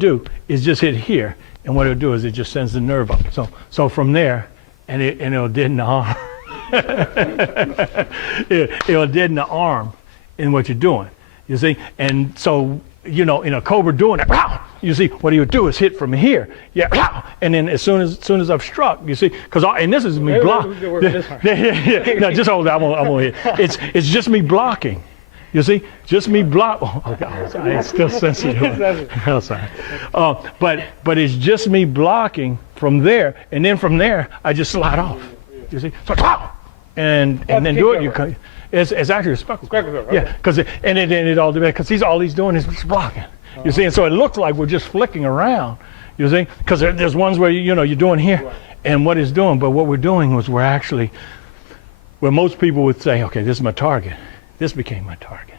do is just hit here, and what it'll do is it just sends the nerve up. So from there, and it'll deaden the arm. It'll deaden the arm in what you're doing. You see, and so in a Cobra doing it, you see what he would do is hit from here, and then as soon as I've struck, you see, and this is me blocking. No, just hold it. I won't hit. It's just me blocking. You see, just me block. Oh God, sorry, it's still sensitive. Oh, sorry. But it's just me blocking from there, and then from there I just slide off. You see, so and then do it. You it's actually a speckle. Yeah, because then it all depends because all he's doing is just blocking. You see, and so it looks like we're just flicking around. You see, because there's ones where you're doing here, and what it's doing, but what we're doing was we're actually where most people would say, okay, this is my target. This became my target.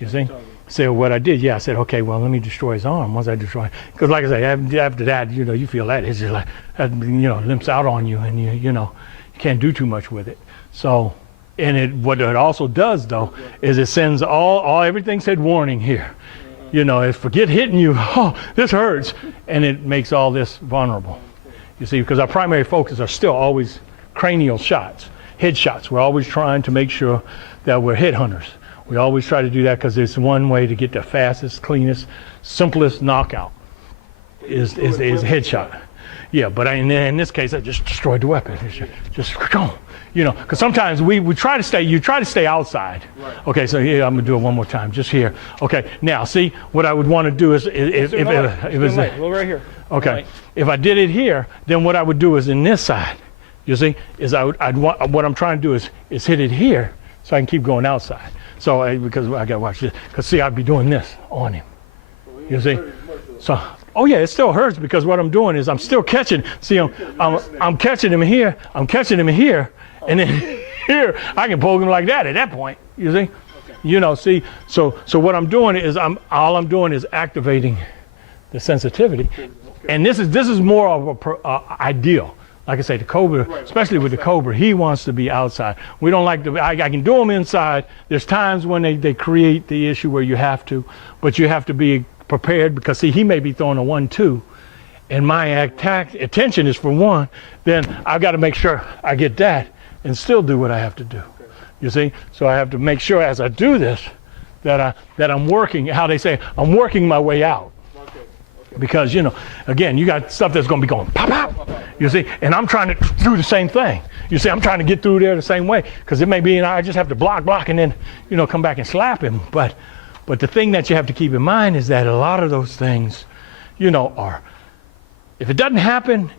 You see? So what I did, I said, okay, well, let me destroy his arm. Once I destroy it, because like I say, after that, you feel that it's just like, limps out on you, and you can't do too much with it. So, and what it also does though is it sends everything said warning here. It's forget hitting you. Oh, this hurts, and it makes all this vulnerable. You see, because our primary focus are still always cranial shots. Head shots. We're always trying to make sure that we're head hunters. We always try to do that because it's one way to get the fastest, cleanest, simplest knockout is headshot. Yeah, but in this case, I just destroyed the weapon. Just go, because sometimes you try to stay outside. Right. Okay, so here I'm gonna do it one more time, just here. Okay, now see what I would want to do is if it's right here. Okay, if I did it here, then what I would do is in this side. You see, is what I'm trying to do is hit it here so I can keep going outside. So because I gotta watch this, because see, I'd be doing this on him. You see, so it still hurts because what I'm doing is I'm still catching. See, I'm catching him here. I'm catching him here, and then here I can poke him like that at that point. You see, see. So what I'm doing is all I'm doing is activating the sensitivity, and this is more of a ideal. Like I say, the Cobra, especially with the Cobra, he wants to be outside. We don't like I can do him inside. There's times when they create the issue where you have to, but you have to be prepared because see, he may be throwing a 1-2, and my attention is for 1. Then I've got to make sure I get that and still do what I have to do. You see, so I have to make sure as I do this that I'm working. How they say, I'm working my way out. Because again, you got stuff that's going to be going pop pop, you see, and I'm trying to do the same thing. You see, I'm trying to get through there the same way because it may be, I just have to block, and then come back and slap him. But the thing that you have to keep in mind is that a lot of those things, are if it doesn't happen,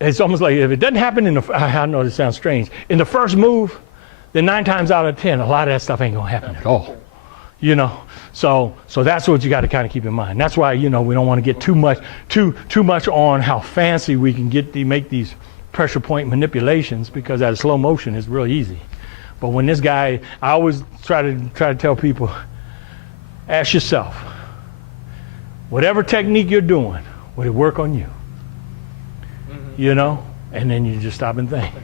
it's almost like if it doesn't happen I know this sounds strange, in the first move, then 9 times out of 10, a lot of that stuff ain't gonna happen at all. So that's what you got to kind of keep in mind. That's why we don't want to get too much on how fancy we can make these pressure point manipulations, because at a slow motion it's real easy. But when this guy, I always try to tell people, ask yourself, whatever technique you're doing, would it work on you? And then you just stop and think,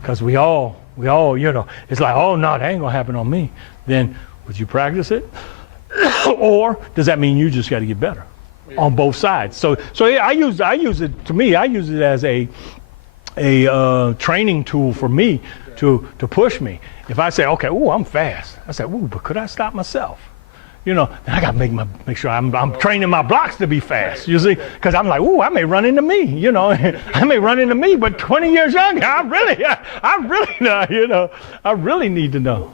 because we all it's like, oh no, that ain't gonna happen on me. Then would you practice it? Or does that mean you just got to get better on both sides? So I use it, to me, I use it as a training tool for me to push me. If I say, okay, I'm fast, I say, but could I stop myself? I got to make sure I'm training my blocks to be fast, you see, because I'm like, I may run into me, I may run into me, but 20 years younger, I really need to know.